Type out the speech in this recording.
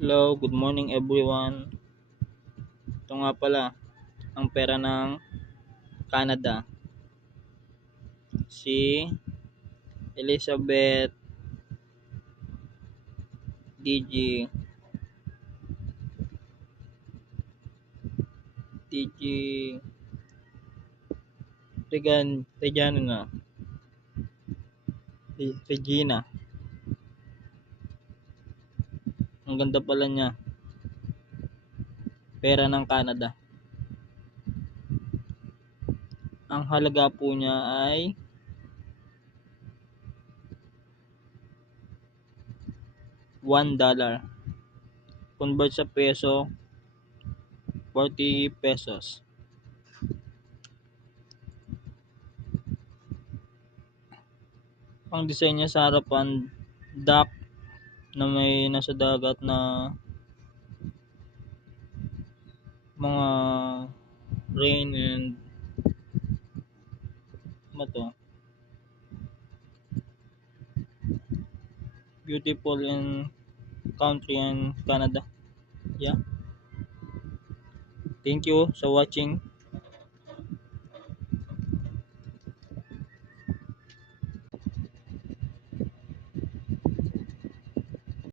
Hello, good morning everyone. Ito nga pala, ang pera ng Canada. Si Elizabeth DG DG Regina na. Regina. Ang ganda pala niya. Pera ng Canada. Ang halaga po niya ay $1. Convert sa peso, 40 pesos. Ang design niya sa harapan, duck na may nasa dagat na mga rain and to beautiful in country in Canada. Yeah. Thank you for watching.